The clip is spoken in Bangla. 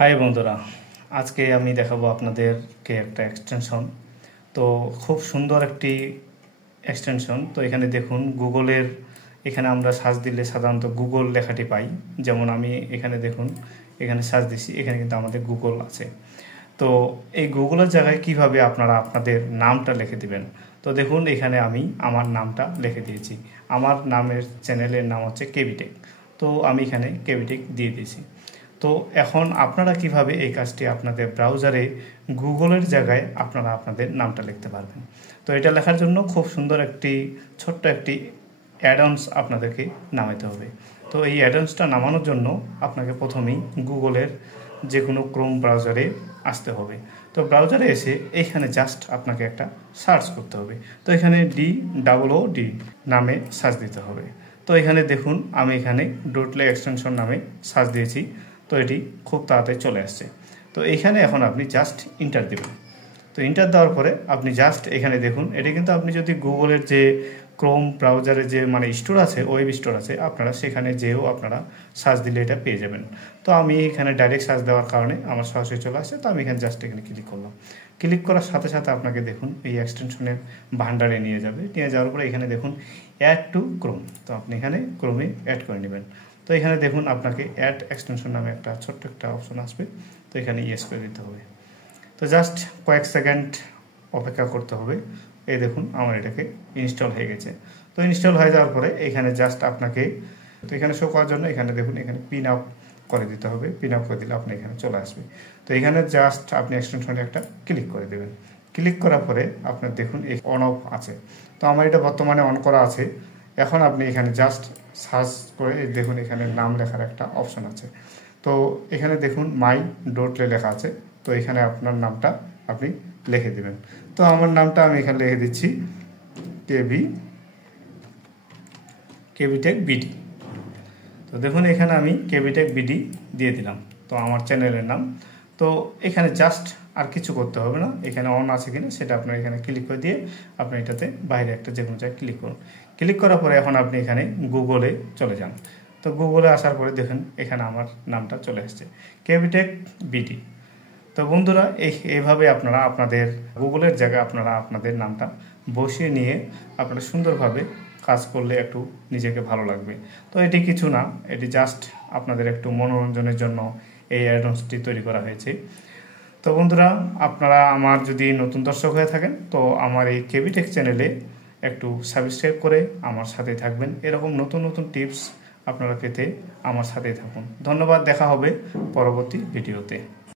হাই বন্ধুরা, আজকে আমি দেখাবো আপনাদেরকে একটা এক্সটেনশন। তো খুব সুন্দর একটি এক্সটেনশন। তো এখানে দেখুন গুগলের, এখানে আমরা সার্চ দিলে সাধারণত গুগল লেখাটি পাই। যেমন আমি এখানে দেখুন, এখানে সার্চ দিছি, এখানে কিন্তু আমাদের গুগল আছে। তো এই গুগলের জায়গায় কিভাবে আপনারা আপনাদের নামটা লিখে দিবেন। তো দেখুন এখানে আমি আমার নামটা লিখে দিয়েছি। আমার নামের চ্যানেলের নাম হচ্ছে কেবিটেক। তো আমি এখানে কেবিটেক দিয়ে দিয়েছি। তো এখন আপনারা কিভাবে এই কাজটি আপনাদের ব্রাউজারে গুগলের জায়গায় আপনারা আপনাদের নামটা লিখতে পারবেন। তো এটা লেখার জন্য খুব সুন্দর একটি ছোট্ট একটি অ্যাডন্স আপনাদেরকে নামাতে হবে। তো এই অ্যাডন্সটা নামানোর জন্য আপনাকে প্রথমেই গুগলের যে কোনো ক্রোম ব্রাউজারে আসতে হবে। তো ব্রাউজারে এসে এখানে জাস্ট আপনাকে একটা সার্চ করতে হবে। তো এখানে DOOD নামে সার্চ দিতে হবে। তো এখানে দেখুন আমি এখানে ডটলে এক্সটেনশন নামে সার্চ দিয়েছি। তো এটি খুব তাড়াতাড়ি চলে আসছে। তো এখানে এখন আপনি জাস্ট ইন্টার দেবেন। তো ইন্টার দেওয়ার পরে আপনি জাস্ট এখানে দেখুন, এটি কিন্তু আপনি যদি গুগলের যে ক্রোম ব্রাউজারে যে স্টোর আছে, ওয়েব স্টোর আছে, আপনারা সেখানে যেও আপনারা সার্চ দিলে এটা পেয়ে যাবেন। তো আমি এখানে ডাইরেক্ট সার্চ দেওয়ার কারণে আমার সরাসরি চলে আসছে। তো আমি এখানে জাস্ট এখানে ক্লিক করলাম। ক্লিক করার সাথে সাথে আপনাকে দেখুন এই এক্সটেনশনের ভান্ডারে নিয়ে যাবে। নিয়ে যাওয়ার পরে এখানে দেখুন অ্যাড টু ক্রোম। তো আপনি এখানে ক্রোমে অ্যাড করে নেবেন। তো এখানে দেখুন আপনাকে অ্যাড এক্সটেনশন নামে একটা ছোট্ট একটা অপশন আসবে। তো এখানে ইয়েস করে দিতে হবে। তো জাস্ট কয়েক সেকেন্ড অপেক্ষা করতে হবে। এই দেখুন আমার এটাকে ইনস্টল হয়ে গেছে। তো ইনস্টল হয়ে যাওয়ার পরে এখানে জাস্ট আপনাকে, তো এখানে শো করার জন্য এখানে দেখুন এখানে পিন আপ করে দিতে হবে। পিন আপ করে দিলে আপনি এখানে চলে আসবে। তো এখানে জাস্ট আপনি এক্সটেনশনে একটা ক্লিক করে দেবেন। ক্লিক করার পরে আপনার দেখুন এই অন অফ আছে। তো আমার এটা বর্তমানে অন করা আছে। এখন আপনি এখানে জাস্ট সার্চ করে দেখুন এখানে নাম লেখার একটা অপশন আছে। তো এখানে দেখুন মাই ডটলে লেখা আছে। তো এখানে আপনার নামটা আপনি লিখে দেবেন। তো আমার নামটা আমি এখানে লিখে দিচ্ছি কেবিটেক বিডি। তো দেখুন এখানে আমি কেবিটেক বিডি দিয়ে দিলাম। তো আমার চ্যানেলের নাম। তো এখানে জাস্ট আর কিছু করতে হবে না। এখানে অন আছে কিনা সেটা আপনার এখানে ক্লিক করে দিয়ে আপনি এটাতে বাইরে একটা যে কোনো জায়গায় ক্লিক করুন। ক্লিক করার পরে এখন আপনি এখানে গুগলে চলে যান। তো গুগলে আসার পরে দেখুন এখানে আমার নামটা চলে আসছে, কেবিটেক বিডি। তো বন্ধুরা এইভাবে আপনারা আপনাদের গুগলের জায়গায় আপনারা আপনাদের নামটা বসিয়ে নিয়ে আপনারা সুন্দরভাবে কাজ করলে একটু নিজেকে ভালো লাগবে। তো এটি কিছু না, এটি জাস্ট আপনাদের একটু মনোরঞ্জনের জন্য এই অ্যাডভান্সটি তৈরি করা হয়েছে। তো বন্ধুরা, আপনারা আমার যদি নতুন দর্শক হয়ে থাকেন তো আমার এই কেবিটেক চ্যানেলে একটু সাবস্ক্রাইব করে আমার সাথে থাকবেন। এরকম নতুন নতুন টিপস আপনারা পেতে আমার সাথেই থাকুন। ধন্যবাদ, দেখা হবে পরবর্তী ভিডিওতে।